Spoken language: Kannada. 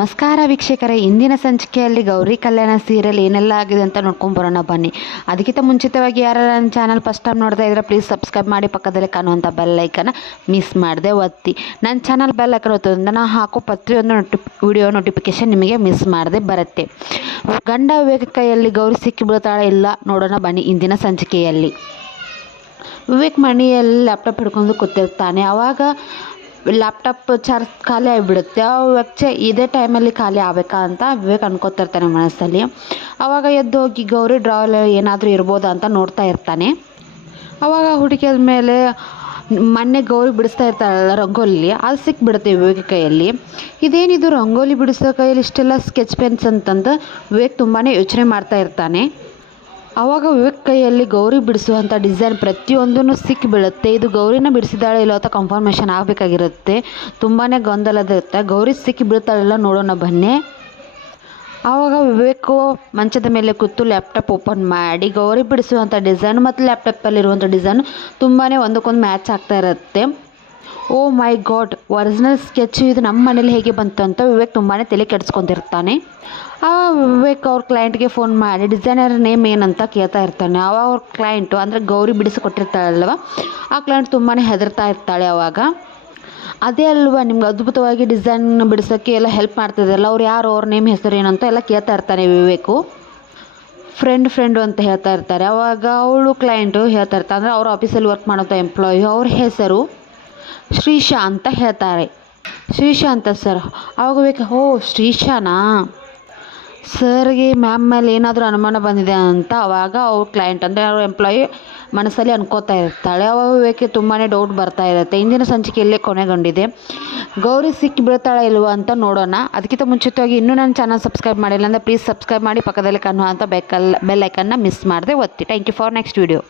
ನಮಸ್ಕಾರ ವೀಕ್ಷಕರೇ, ಇಂದಿನ ಸಂಚಿಕೆಯಲ್ಲಿ ಗೌರಿ ಕಲ್ಯಾಣ ಸೀರಿಯಲ್ ಏನೆಲ್ಲ ಆಗಿದೆ ಅಂತ ನೋಡ್ಕೊಂಬರೋಣ ಬನ್ನಿ. ಅದಕ್ಕಿಂತ ಮುಂಚಿತವಾಗಿ ಯಾರು ನನ್ನ ಚಾನಲ್ ಫಸ್ಟ್ ಟೈಮ್ ನೋಡ್ತಾ ಇದ್ರೆ ಪ್ಲೀಸ್ ಸಬ್ಸ್ಕ್ರೈಬ್ ಮಾಡಿ, ಪಕ್ಕದಲ್ಲಿ ಕಾಣುವಂಥ ಬೆಲ್ ಐಕನ್ನ ಮಿಸ್ ಮಾಡದೆ ಒತ್ತಿ. ನನ್ನ ಚಾನಲ್ ಬೆಲ್ ಐಕನ್ ಒತ್ತೋದ್ರಿಂದ ನಾನು ಹಾಕೋ ಪ್ರತಿಯೊಂದು ವಿಡಿಯೋ ನೋಟಿಫಿಕೇಶನ್ ನಿಮಗೆ ಮಿಸ್ ಮಾಡದೆ ಬರುತ್ತೆ. ಗಂಡ ವಿವೇಕ್ ಕೈಯಲ್ಲಿ ಗೌರಿ ಸಿಕ್ಕಿ ಬೀಳ್ತಾಳೆ ಇಲ್ಲ ನೋಡೋಣ ಬನ್ನಿ ಇಂದಿನ ಸಂಚಿಕೆಯಲ್ಲಿ. ವಿವೇಕ್ ಮನೆಯಲ್ಲಿ ಲ್ಯಾಪ್ಟಾಪ್ ಹಿಡ್ಕೊಂಡು ಕೂತಿರ್ತಾನೆ. ಆವಾಗ ಲ್ಯಾಪ್ಟಾಪ್ ಚಾರ್ಜ್ ಖಾಲಿ ಆಗಿಬಿಡುತ್ತೆ. ವೆಚ್ಚ ಇದೇ ಟೈಮಲ್ಲಿ ಖಾಲಿ ಆಗಬೇಕಾ ಅಂತ ವಿವೇಕ್ ಅನ್ಕೋತಿರ್ತಾನೆ ಮನಸ್ಸಲ್ಲಿ. ಆವಾಗ ಎದ್ದು ಹೋಗಿ ಗೌರಿ ಡ್ರಾವಲ್ ಏನಾದರೂ ಇರ್ಬೋದಾ ಅಂತ ನೋಡ್ತಾ ಇರ್ತಾನೆ. ಆವಾಗ ಹುಡುಕಿದ ಮೇಲೆ ಮೊನ್ನೆ ಗೌರಿ ಬಿಡಿಸ್ತಾ ಇರ್ತಾಳಲ್ಲ ರಂಗೋಲಿ, ಅದು ಸಿಕ್ಬಿಡುತ್ತೆ ವಿವೇಕ್ ಕೈಯಲ್ಲಿ. ಇದೇನಿದು ರಂಗೋಲಿ ಬಿಡಿಸೋ ಕೈಯಲ್ಲಿ ಇಷ್ಟೆಲ್ಲ ಸ್ಕೆಚ್ ಪೆನ್ಸ್ ಅಂತಂದು ವಿವೇಕ್ ತುಂಬಾ ಯೋಚನೆ ಮಾಡ್ತಾ ಇರ್ತಾನೆ. ಆವಾಗ ವಿವೇಕ್ ಕೈಯಲ್ಲಿ ಗೌರಿ ಬಿಡಿಸುವಂಥ ಡಿಸೈನ್ ಪ್ರತಿಯೊಂದೂ ಸಿಕ್ಕಿಬೀಳುತ್ತೆ. ಇದು ಗೌರಿನ ಬಿಡಿಸಿದಾಳೆ ಇಲ್ಲೋ ಅಂತ ಕನ್ಫರ್ಮೇಷನ್ ಆಗಬೇಕಾಗಿರುತ್ತೆ. ತುಂಬಾ ಗೊಂದಲದಿರುತ್ತೆ. ಗೌರಿ ಸಿಕ್ಕಿ ಬೀಳ್ತಾಳೆಲ್ಲ ನೋಡೋಣ ಬನ್ನಿ. ಆವಾಗ ವಿವೇಕು ಮಂಚದ ಮೇಲೆ ಕೂತು ಲ್ಯಾಪ್ಟಾಪ್ ಓಪನ್ ಮಾಡಿ ಗೌರಿ ಬಿಡಿಸುವಂಥ ಡಿಸೈನ್ ಮತ್ತು ಲ್ಯಾಪ್ಟಾಪಲ್ಲಿರುವಂಥ ಡಿಸೈನ್ ತುಂಬಾ ಒಂದಕ್ಕೊಂದು ಮ್ಯಾಚ್ ಆಗ್ತಾ ಇರುತ್ತೆ. ಓ ಮೈ ಗಾಡ್, ಒರಿಜಿನಲ್ ಸ್ಕೆಚ್ ಇದು ನಮ್ಮ ಮನೇಲಿ ಹೇಗೆ ಬಂತು ಅಂತ ವಿವೇಕ್ ತುಂಬಾ ತಲೆ ಕೆಡಿಸ್ಕೊತಿರ್ತಾನೆ. ವಿವೇಕ್ ಅವ್ರ ಕ್ಲೈಂಟ್ಗೆ ಫೋನ್ ಮಾಡಿ ಡಿಸೈನರ್ ನೇಮ್ ಏನಂತ ಕೇಳ್ತಾ ಇರ್ತಾನೆ. ಆವಾಗ ಅವ್ರ ಕ್ಲೈಂಟು ಅಂದರೆ ಗೌರಿ ಬಿಡಿಸಿಕೊಟ್ಟಿರ್ತಾಳಲ್ವ, ಆ ಕ್ಲೈಂಟ್ ತುಂಬಾ ಹೆದರ್ತಾ ಇರ್ತಾಳೆ. ಆವಾಗ ಅದೇ ಅಲ್ವಾ ನಿಮ್ಗೆ ಅದ್ಭುತವಾಗಿ ಡಿಸೈನ್ ಬಿಡಿಸೋಕ್ಕೆ ಎಲ್ಲ ಹೆಲ್ಪ್ ಮಾಡ್ತಿದ್ದಲ್ಲ, ಅವ್ರು ಯಾರು, ಅವ್ರ ನೇಮ್ ಹೆಸರು ಏನಂತ ಎಲ್ಲ ಕೇಳ್ತಾ ಇರ್ತಾನೆ ವಿವೇಕು. ಫ್ರೆಂಡು ಅಂತ ಹೇಳ್ತಾ ಇರ್ತಾರೆ. ಆವಾಗ ಅವಳು ಕ್ಲೈಂಟು ಹೇಳ್ತಾ ಇರ್ತಾರೆ, ಅಂದರೆ ಅವ್ರ ಆಫೀಸಲ್ಲಿ ವರ್ಕ್ ಮಾಡೋಂಥ ಎಂಪ್ಲಾಯಿ, ಅವ್ರ ಹೆಸರು ಶ್ರೀಶಾ ಅಂತ ಹೇಳ್ತಾರೆ. ಶ್ರೀಶಾ ಅಂತ ಸರ್. ಆವಾಗ ವಿವೇಕ್, ಓ ಶ್ರೀಶಾನಾ, ಸರ್ಗೆ ಮ್ಯಾಮ್ ಮೇಲೆ ಏನಾದರೂ ಅನುಮಾನ ಬಂದಿದೆ ಅಂತ ಅವಾಗ ಅವ್ರ ಕ್ಲೈಂಟ್ ಅಂದರೆ ಅವ್ರ ಎಂಪ್ಲಾಯಿ ಮನಸ್ಸಲ್ಲಿ ಅನ್ಕೋತಾ ಇರ್ತಾಳೆ. ಅವಾಗ ವಿವೇಕ್ಗೆ ತುಂಬಾ ಡೌಟ್ ಬರ್ತಾ ಇರುತ್ತೆ. ಇಂದಿನ ಸಂಚಿಕೆಯಲ್ಲೇ ಕೊನೆಗೊಂಡಿದೆ. ಗೌರಿ ಸಿಕ್ಕಿ ಬೀಳ್ತಾಳೆ ಇಲ್ವ ಅಂತ ನೋಡೋಣ. ಅದಕ್ಕಿಂತ ಮುಂಚಿತವಾಗಿ ಇನ್ನೂ ನನ್ನ ಚಾನಲ್ ಸಬ್ಸ್ಕ್ರೈಬ್ ಮಾಡಿಲ್ಲ ಅಂದರೆ ಪ್ಲೀಸ್ ಸಬ್ಸ್ಕ್ರೈಬ್ ಮಾಡಿ, ಪಕ್ಕದಲ್ಲಿ ಕಾಣುವಂಥ ಬೆಲ್ ಐಕನ್ನ ಮಿಸ್ ಮಾಡದೆ ಒತ್ತಿ. Thank you for next video.